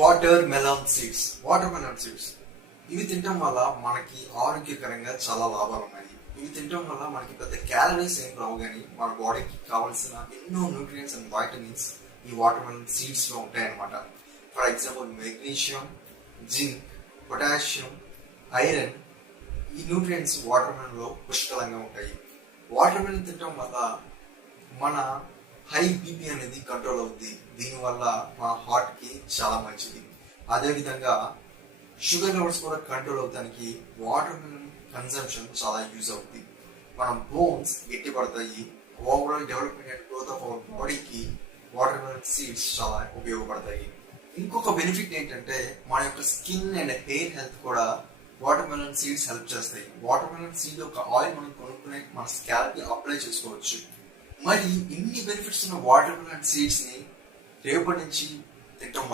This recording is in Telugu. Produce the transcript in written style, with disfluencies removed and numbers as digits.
వాటర్ మెలన్ సీడ్స్ ఇవి తినడం వల్ల మనకి ఆరోగ్యకరంగా చాలా లాభాలు ఉన్నాయి. ఇవి తినడం వల్ల మనకి పెద్ద క్యాలరీస్ ఏం రావు, కానీ మన బాడీకి కావాల్సిన ఎన్నో న్యూట్రియంట్స్ అండ్ వైటమిన్స్ ఈ వాటర్ మెలన్ సీడ్స్ లో ఉంటాయన్నమాట. For example magnesium, zinc, potassium, iron, ఈ న్యూట్రియంట్స్ వాటర్ మెలన్ లో పుష్కలంగా ఉంటాయి. వాటర్ మెలన్ తినడం వల్ల మన హై బీపీ అనేది కంట్రోల్ అవుతుంది. దీనివల్ల మన హార్ట్ కి చాలా మంచిది. అదేవిధంగా షుగర్ లెవెల్స్ కూడా కంట్రోల్ అవడానికి వాటర్ మెలన్ కన్సంప్షన్ చాలా యూజ్ అవుతుంది. మన బోన్స్ గట్టి పడతాయి. Overall development and growth of our బాడీకి వాటర్ మెలన్ సీడ్స్ చాలా ఉపయోగపడతాయి. ఇంకొక బెనిఫిట్ ఏంటంటే మన యొక్క స్కిన్ అండ్ హెయిర్ హెల్త్ కూడా వాటర్ మెలన్ సీడ్స్ హెల్ప్ చేస్తాయి. వాటర్ మెలన్ సీడ్ ఒక ఆయిల్ మనం కొనుక్కునే మన స్కాల్ప్ కి అప్లై చేసుకోవచ్చు. మరి ఇన్ని బెనిఫిట్స్ ఉన్న వాటర్ మెలన్ సీడ్స్ ని రేపటి నుంచి తింటాం